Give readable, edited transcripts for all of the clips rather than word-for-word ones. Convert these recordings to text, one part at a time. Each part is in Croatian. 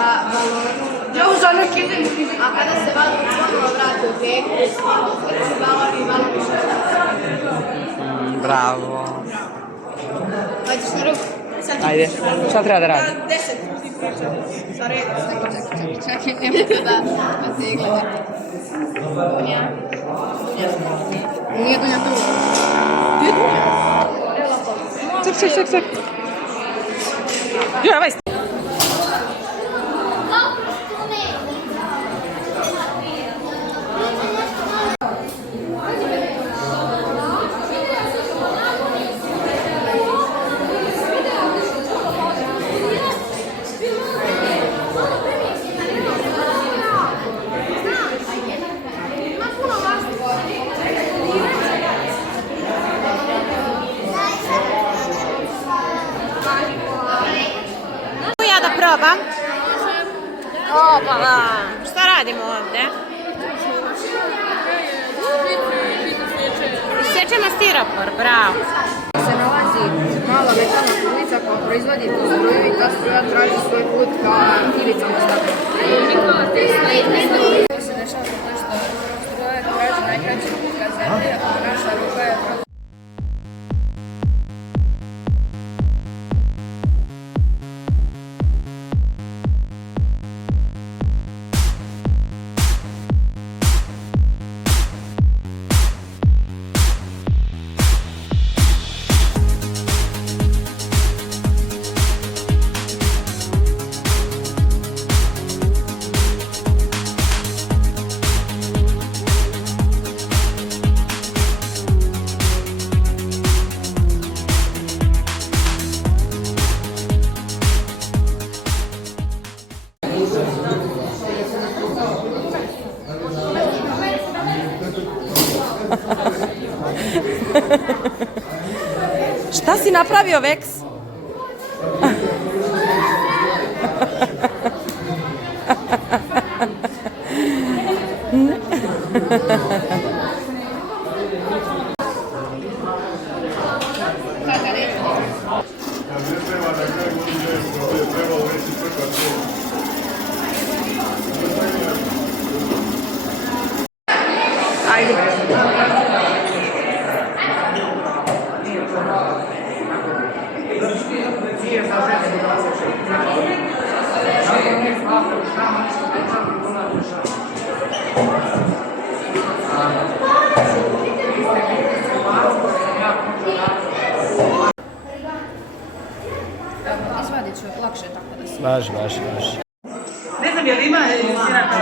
Io uso l'occhietto a kada se vado ponovo vrati u rijeku, balon i malo više. Bravo. Ajde, što ruku. Ajde, šta treba da radi? 10. Sa redom, čekaj, ne mogu da se gleda. Dunja. Nije Dunja tu. Gdje je Dunja? Ček. Joj, ovaj probam. Opala. Šta radimo ovdje? Sjećemo stiropor, bravo. Se nalazi mala metalna trulica koja proizvodi tu struju i ta struja traži svoj put ka ivicama stakla. To se dešava zato što struja traži najkraći put ka zemlji, a naša ruka je Šta si napravio, Veks? izvadit ću lakše tako da se... Važi. Ne znam je li ima sira kao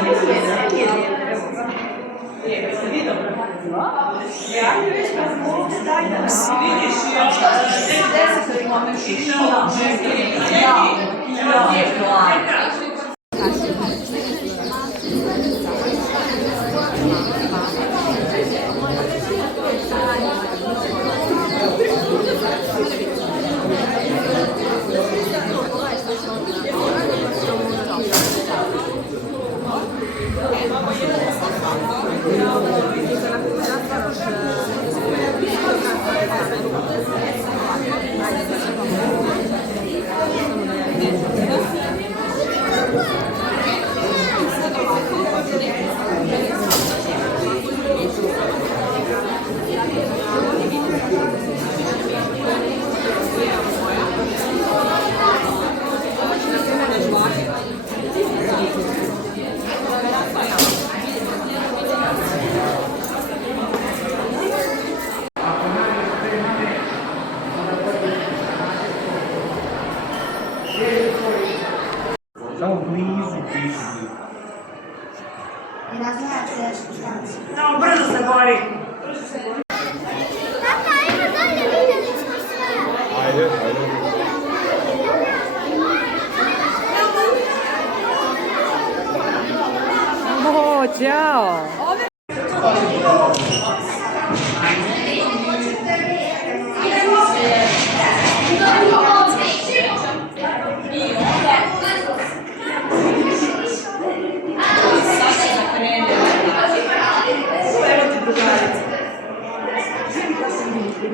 Samo blizu pišu. I razvijate još distanci. Samo brzo se bori. Tata, ima dalje, vidjeli smo sve. Ajde. O, ćao.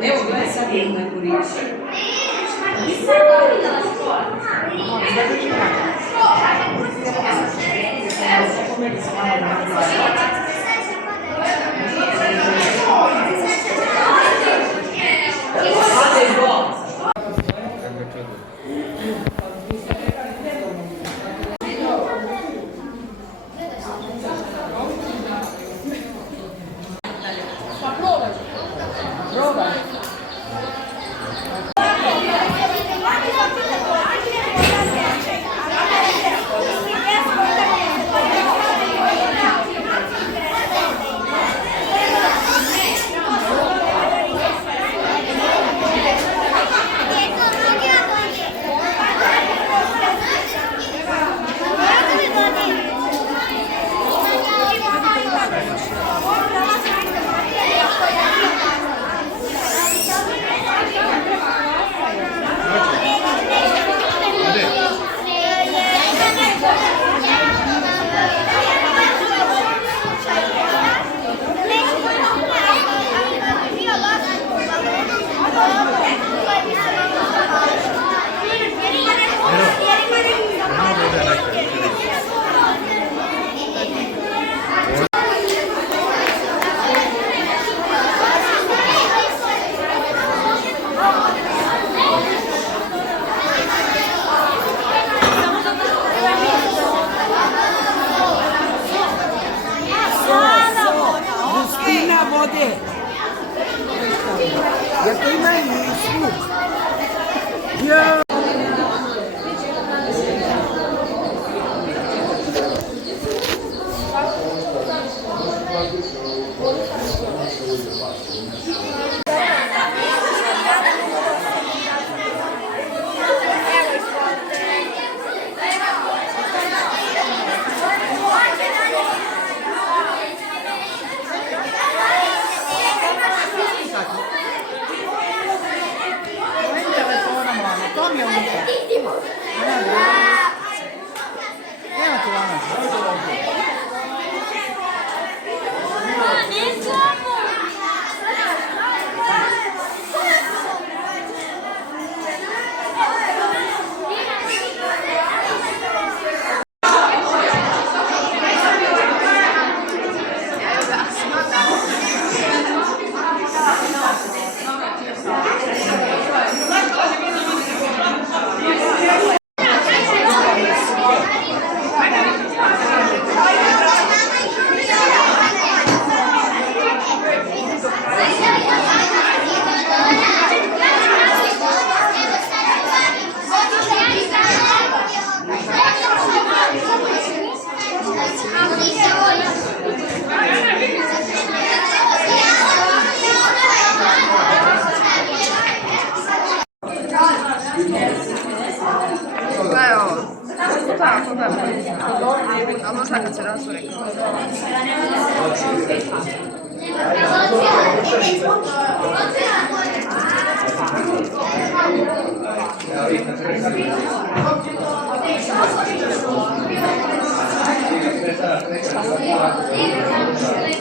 Evo, gledaj sad jednu neku riječ. Nisam dobila. vode. Jer to ima i zvuk. Ja. Evo, tako da a možda kad se rasure. Gracias.